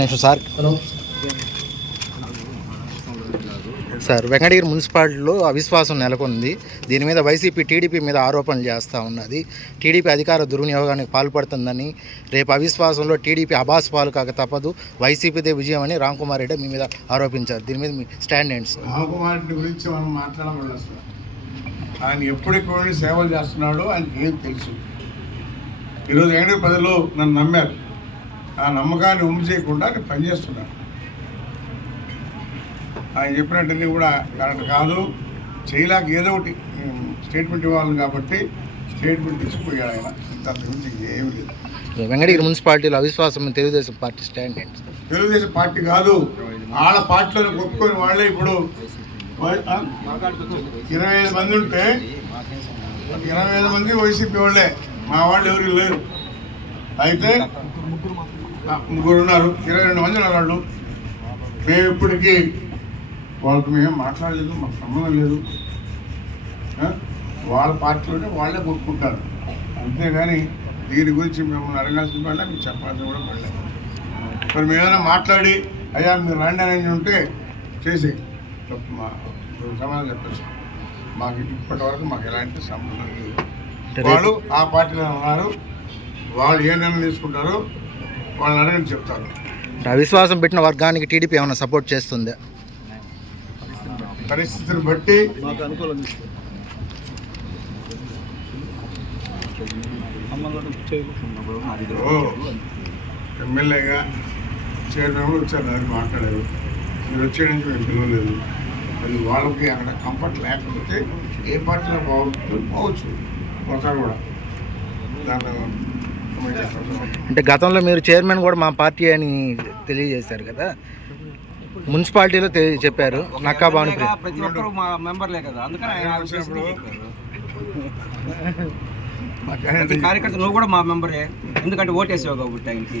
నిమిషం sir. Sir Venkatagiri మున్సిపాలిటీలో అవిశ్వాసం నెలకొంది. దీని మీద వైసీపీ టీడీపీ మీద ఆరోపణలు చేస్తూ ఉన్నది. టీడీపీ అధికార దుర్వినియోగానికి పాల్పడుతుందని రేపు అవిశ్వాసంలో టీడీపీ అబాస్ పాలు కాక తప్పదు. వైసీపీదే విజయం అని రామ్ కుమార్ రెడ్డి మీ మీద ఆరోపించారు. దీని మీద మీ స్టాండ్ ఏంటి సార్ మహకుమారుడి గురించి మనం మాట్లాడకూడదు అసలు. ఆయన ఎప్పటికి సేవలు చేస్తున్నాడో ఆయనకి ఏం తెలుసు. ఈరోజు ఏడు ప్రజలు నన్ను నమ్మారు. ఆ నమ్మకాన్ని ఉమ్ము చేయకుండా నేను పనిచేస్తున్నాను ఆయన చెప్పినట్టుని కూడా కరెక్ట్ కాదు. చేయలేక ఏదో ఒకటి స్టేట్మెంట్ ఇవ్వాలి కాబట్టి స్టేట్మెంట్ ఇచ్చిపోయాడు ఆయన. ఏమీ లేదు. వెంకటగిరి మున్సిపాలిటీలో అవిశ్వాసం Telugu Desam party stand Telugu Desam party కాదు. వాళ్ళ పార్టీలను కొట్టుకొని వాళ్ళే ఇప్పుడు? ఇరవై ఐదు మంది ఉంటే ఇరవై ఐదు మంది వైసీపీ వాళ్ళే. మా వాళ్ళు ఎవరు లేరు. అయితే ముగ్గురు ఉన్నారు. ఇరవై రెండు మంది ఉన్నారు వాళ్ళు. మేము ఇప్పటికీ వాళ్ళకి మేము మాట్లాడలేదు మాకు సంబంధం లేదు? వాళ్ళ పార్టీలోనే వాళ్ళే కొట్టుకుంటారు. అంతేగాని దీని గురించి మిమ్మల్ని అడగాల్సిన వాళ్ళే మీకు చెప్పాల్సిన కూడా పడలేదు. మరి మేమైనా మాట్లాడి అయ్యా మీరు రండి అని ఉంటే చేసి సమాధానం చెప్పచ్చు మాకు ఇప్పటి వరకు మాకు ఎలాంటి సంబంధం లేదు. వాళ్ళు ఆ పార్టీలో ఉన్నారు. వాళ్ళు ఏ నిర్ణయం తీసుకుంటారో వాళ్ళని అడగని చెప్తారు అవిశ్వాసం పెట్టిన వర్గానికి టీడీపీ ఏమైనా సపోర్ట్ చేస్తుందా? పరిస్థితిని బట్టి ఎమ్మెల్యేగా చైర్మన్ కూడా వచ్చారు దానికి మాట్లాడారు. మీరు వచ్చేయడానికి మేము పిలవలేదు. అది వాళ్ళకి అక్కడ కంఫర్ట్ లేకపోతే ఏ పార్టీలో పోవచ్చు పోవచ్చు. పోతారు కూడా. చేస్తాం. అంటే గతంలో మీరు చైర్మన్ కూడా మా పార్టీ అని తెలియజేశారు కదా. మున్సిపాలిటీలో తెలి- చెప్పారు. నక్కా భావన ప్రియ ప్రతి ఒక్కరు మా మెంబర్లే కదా. అందుకని కార్యకర్త నువ్వు కూడా మా మెంబరే. ఎందుకంటే ఓటేసావు కాబట్టి ఆయనకి.